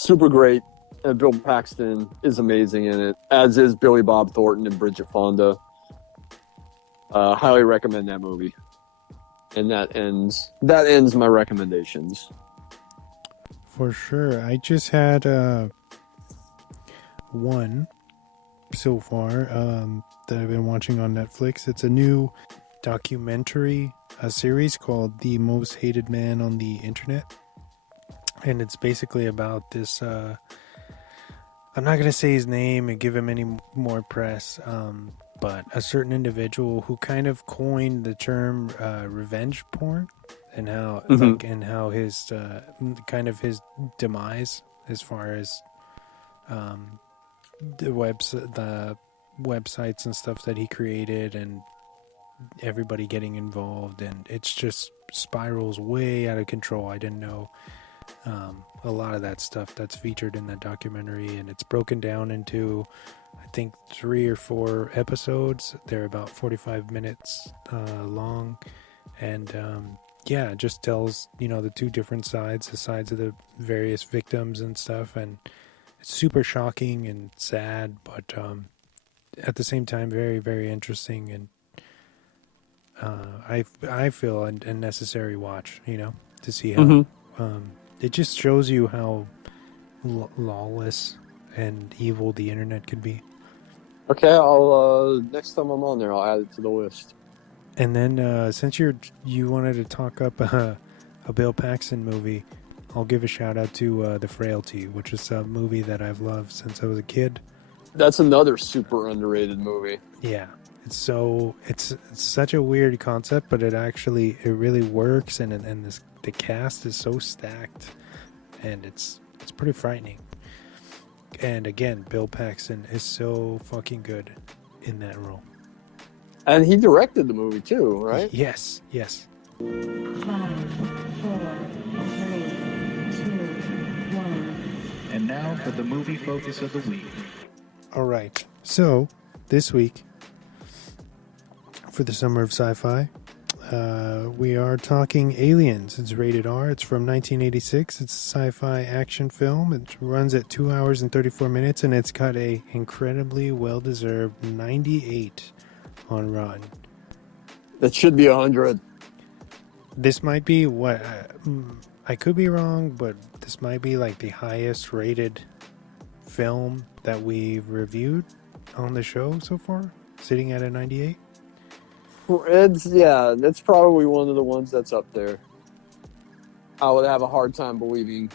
super great. And Bill Paxton is amazing in it, as is Billy Bob Thornton and Bridget Fonda. Highly recommend that movie. And that ends my recommendations. For sure. I just had one so far that I've been watching on Netflix. It's a new documentary, a series called The Most Hated Man on the Internet. And it's basically about this, I'm not going to say his name and give him any more press, but a certain individual who kind of coined the term revenge porn, and how and how his kind of his demise as far as the websites and stuff that he created and everybody getting involved, and it's just spirals way out of control. I didn't know a lot of that stuff that's featured in that documentary, and it's broken down into I think 3 or 4 episodes. They're about 45 minutes long, and it just tells the two different sides, the sides of the various victims and stuff, and it's super shocking and sad, but at the same time very, very interesting, and I feel a necessary watch, to see how it just shows you how lawless and evil the internet could be. Okay, I'll next time I'm on there, I'll add it to the list. And then since you wanted to talk up a Bill Paxton movie, I'll give a shout out to The Frailty, which is a movie that I've loved since I was a kid. That's another super underrated movie. Yeah, it's such a weird concept, but it really works, and the cast is so stacked, and it's pretty frightening. And again, Bill Paxton is so fucking good in that role. And he directed the movie too, right? Yes. 5, 4, 3, 2, 1. And now for the movie focus of the week. All right. So, this week, for the Summer of Sci-Fi, we are talking Aliens. It's rated R. It's from 1986. It's a sci-fi action film. It runs at 2 hours and 34 minutes, and it's got a incredibly well-deserved 98 on Rotten. That should be 100. This might be what... I could be wrong, but this might be like the highest rated film that we've reviewed on the show so far, sitting at a 98. That's probably one of the ones that's up there. I would have a hard time believing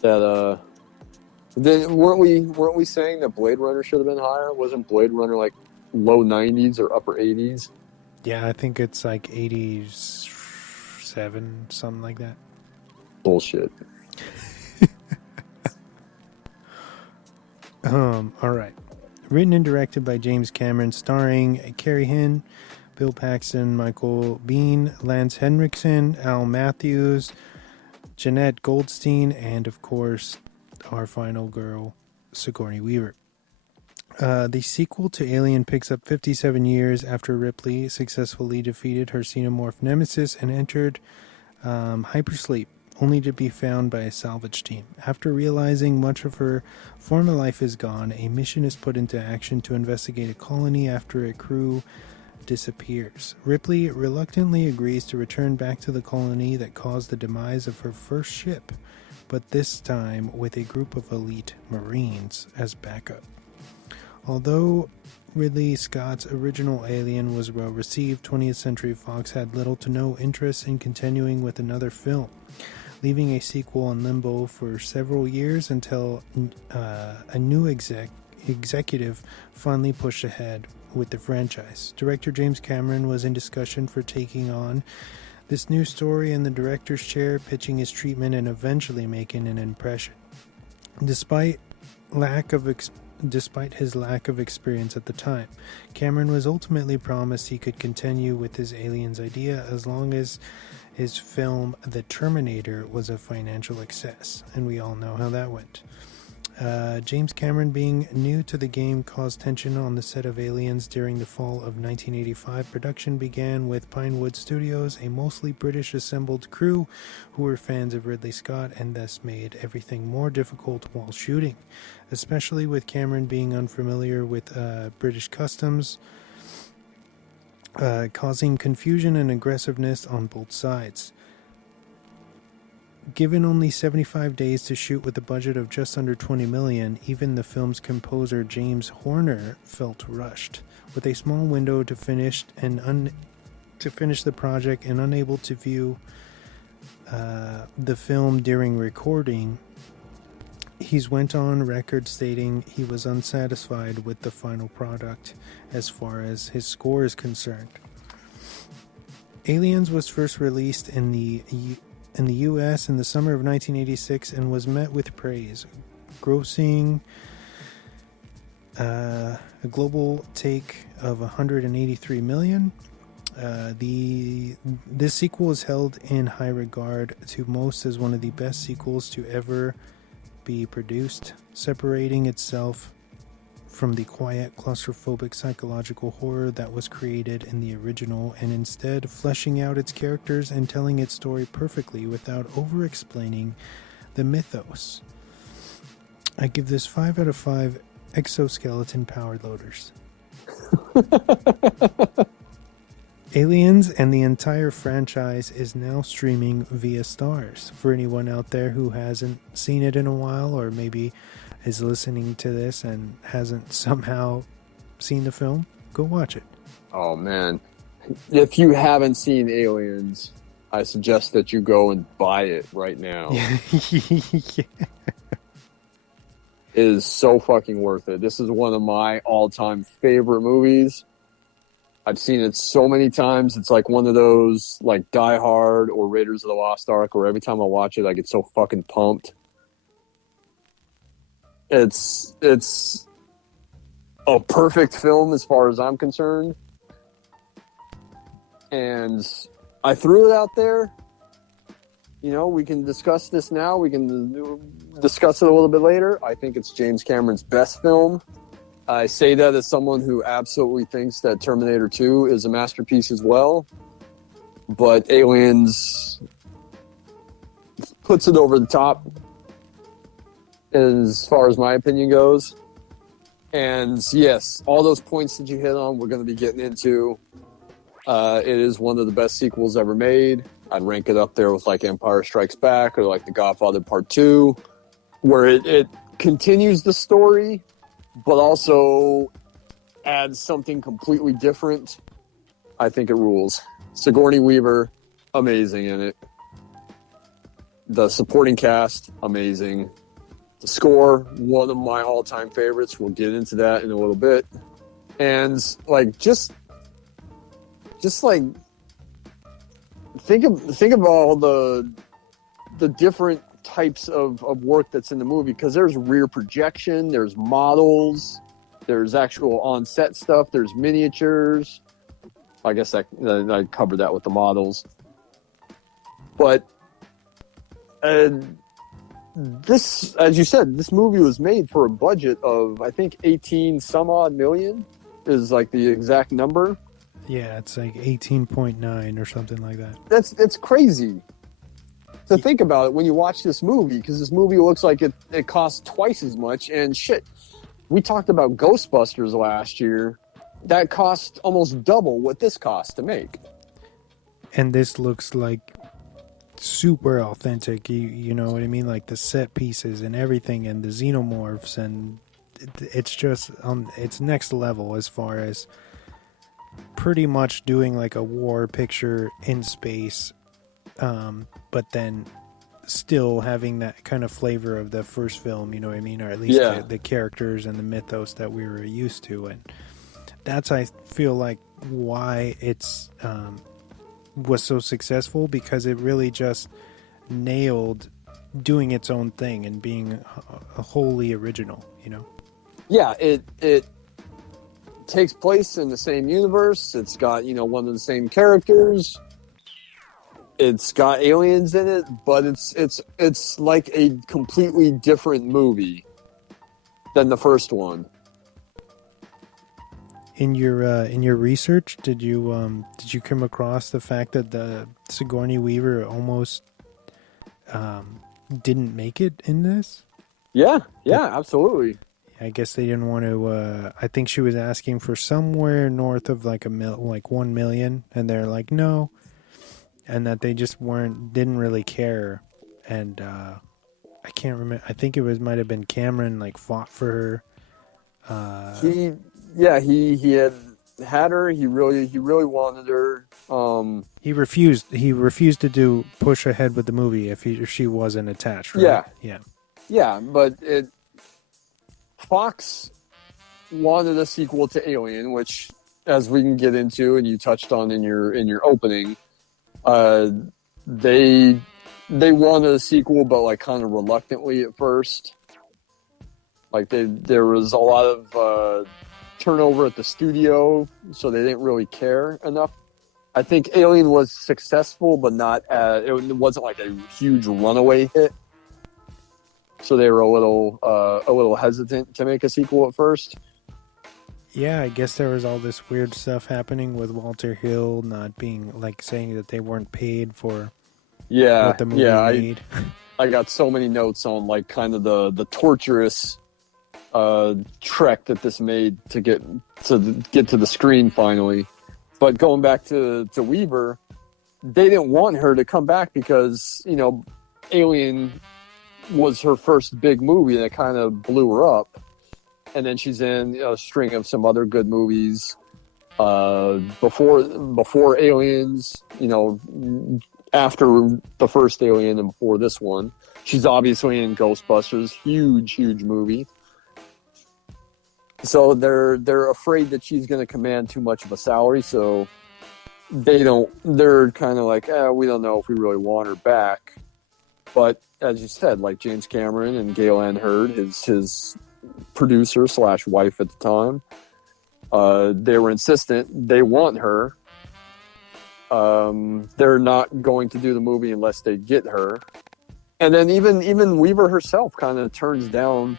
that. Weren't we saying that Blade Runner should have been higher? Wasn't Blade Runner like low 90s or upper 80s? Yeah, I think it's like 87, something like that. Bullshit. All right. Written and directed by James Cameron, starring Carrie Hinn, Bill Paxton, Michael Biehn, Lance Henriksen, Al Matthews, Jeanette Goldstein, and of course, our final girl, Sigourney Weaver. The sequel to Alien picks up 57 years after Ripley successfully defeated her xenomorph nemesis and entered hypersleep, only to be found by a salvage team. After realizing much of her former life is gone, a mission is put into action to investigate a colony after a crew disappears. Ripley reluctantly agrees to return back to the colony that caused the demise of her first ship, but this time with a group of elite Marines as backup. Although Ridley Scott's original Alien was well received, 20th Century Fox had little to no interest in continuing with another film, leaving a sequel in limbo for several years until a new executive finally pushed ahead with the franchise. Director James Cameron was in discussion for taking on this new story in the director's chair, pitching his treatment and eventually making an impression. Despite his lack of experience at the time, Cameron was ultimately promised he could continue with his Aliens idea as long as his film The Terminator was a financial success, and we all know how that went. James Cameron, being new to the game, caused tension on the set of Aliens during the fall of 1985. Production began with Pinewood Studios, a mostly British assembled crew who were fans of Ridley Scott, and thus made everything more difficult while shooting, especially with Cameron being unfamiliar with British customs, causing confusion and aggressiveness on both sides. Given only 75 days to shoot with a budget of just under $20 million, even the film's composer James Horner felt rushed. With a small window to finish the project and unable to view the film during recording, he's went on record stating he was unsatisfied with the final product as far as his score is concerned. Aliens was first released in the U.S. in the summer of 1986 and was met with praise, grossing a global take of $183 million. This sequel is held in high regard to most as one of the best sequels to ever be produced, separating itself from the quiet, claustrophobic psychological horror that was created in the original, and instead fleshing out its characters and telling its story perfectly without over-explaining the mythos. I give this 5 out of 5 exoskeleton power loaders. Aliens and the entire franchise is now streaming via Stars. For anyone out there who hasn't seen it in a while, or maybe is listening to this and hasn't somehow seen the film, go watch it. Oh, man. If you haven't seen Aliens, I suggest that you go and buy it right now. Yeah. It is so fucking worth it. This is one of my all-time favorite movies. I've seen it so many times. It's like one of those, like Die Hard or Raiders of the Lost Ark, where every time I watch it, I get so fucking pumped. It's a perfect film as far as I'm concerned. And I threw it out there. You know, we can discuss this now. We can discuss it a little bit later. I think it's James Cameron's best film. I say that as someone who absolutely thinks that Terminator 2 is a masterpiece as well. But Aliens puts it over the top as far as my opinion goes. And yes, all those points that you hit on, we're going to be getting into. It is one of the best sequels ever made. I'd rank it up there with like Empire Strikes Back or like The Godfather Part 2, where it continues the story, but also adds something completely different. I think it rules. Sigourney Weaver, amazing in it. The supporting cast, amazing. The score, one of my all-time favorites. We'll get into that in a little bit. And like just like think of all the different types of work that's in the movie, because there's rear projection, there's models, there's actual on-set stuff, there's miniatures. I guess I covered that with the models. But this, as you said, this movie was made for a budget of, I think, 18 some odd million is like the exact number. Yeah, it's like 18.9 or something like that. That's crazy to think about it when you watch this movie, because this movie looks like it costs twice as much. And shit, we talked about Ghostbusters last year. That cost almost double what this cost to make. And this looks like super authentic. You know what I mean? Like the set pieces and everything, and the xenomorphs, and it's just it's next level as far as pretty much doing like a war picture in space, but then still having that kind of flavor of the first film, you know what I mean? Or at least the characters and the mythos that we were used to. And that's, I feel like, why it's was so successful, because it really just nailed doing its own thing and being a wholly original, you know? Yeah, it takes place in the same universe. It's got, you know, one of the same characters. It's got aliens in it, but it's like a completely different movie. than the first one. In your research, did you come across the fact that the Sigourney Weaver almost didn't make it in this? Yeah, absolutely. I guess they didn't want to. I think she was asking for somewhere north of like like 1 million, and they're like no, and that they just didn't really care. And I can't remember. I think might have been Cameron like fought for her. He had her. He really wanted her. He refused. He refused to push ahead with the movie if she wasn't attached. Right? Yeah. But Fox wanted a sequel to Alien, which, as we can get into, and you touched on in your opening, they wanted a sequel, but like kind of reluctantly at first. Like there was a lot of turnover at the studio, so they didn't really care enough. I think Alien was successful, but not it wasn't like a huge runaway hit. So they were a little hesitant to make a sequel at first. Yeah, I guess there was all this weird stuff happening with Walter Hill not being like saying that they weren't paid for what the movie made. I got so many notes on like kind of the torturous trek that this made to get to the screen finally. But going back to Weaver, they didn't want her to come back because, you know, Alien was her first big movie that kind of blew her up. And then she's in a string of some other good movies before Aliens, you know, after the first Alien and before this one. She's obviously in Ghostbusters, huge movie. So they're afraid that she's going to command too much of a salary, so they're kind of like, we don't know if we really want her back. But as you said, like James Cameron and Gail Ann Hurd, his producer / wife at the time, they were insistent. They want her. They're not going to do the movie unless they get her. And then even Weaver herself kind of turns down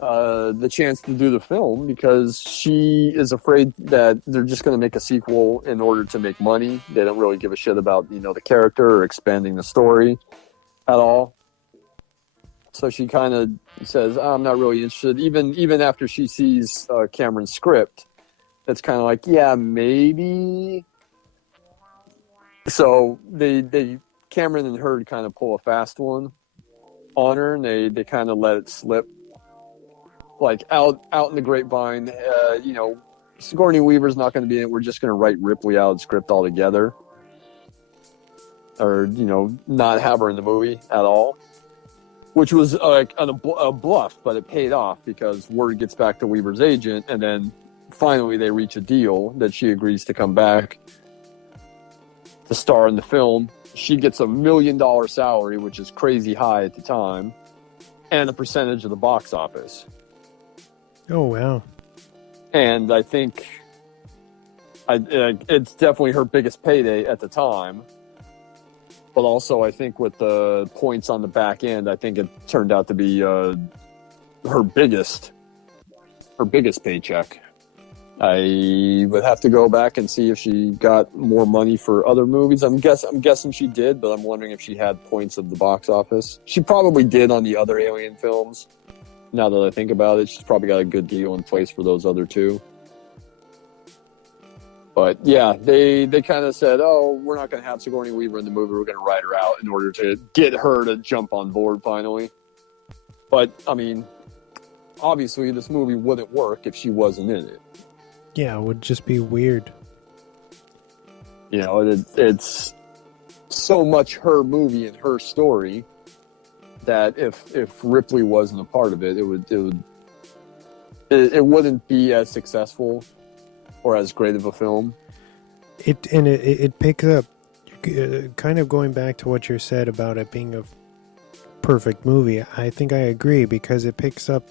the chance to do the film because she is afraid that they're just going to make a sequel in order to make money. They don't really give a shit about, you know, the character or expanding the story at all. So she kind of says, I'm not really interested. Even after she sees Cameron's script, it's kind of like, yeah, maybe. So they Cameron and Hurd kind of pull a fast one on her, and they kind of let it slip. Like out in the grapevine, you know, Sigourney Weaver's not going to be in it. We're just going to write Ripley out of the script altogether, or you know, not have her in the movie at all. Which was like a bluff, but it paid off because word gets back to Weaver's agent, and then finally they reach a deal that she agrees to come back to star in the film. She gets $1 million salary, which is crazy high at the time, and a percentage of the box office. Oh, wow. And I think it's definitely her biggest payday at the time. But also, I think with the points on the back end, I think it turned out to be her biggest paycheck. I would have to go back and see if she got more money for other movies. I'm guessing she did, but I'm wondering if she had points of the box office. She probably did on the other Alien films. Now that I think about it, she's probably got a good deal in place for those other two. But yeah, they kind of said, oh, we're not going to have Sigourney Weaver in the movie. We're going to write her out in order to get her to jump on board finally. But, I mean, obviously this movie wouldn't work if she wasn't in it. Yeah, it would just be weird. You know, it's so much her movie and her story that if Ripley wasn't a part of it, it wouldn't be as successful or as great of a film. It picks up, kind of going back to what you said about it being a perfect movie. I think I agree because it picks up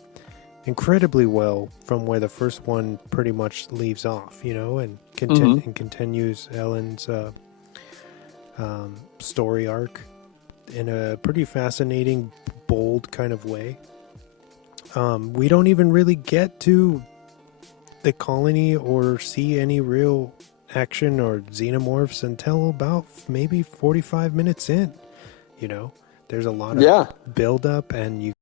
incredibly well from where the first one pretty much leaves off, you know, and continues Ellen's story arc in a pretty fascinating, bold kind of way. We don't even really get to the colony or see any real action or xenomorphs until about maybe 45 minutes in. You know, there's a lot of build up, and you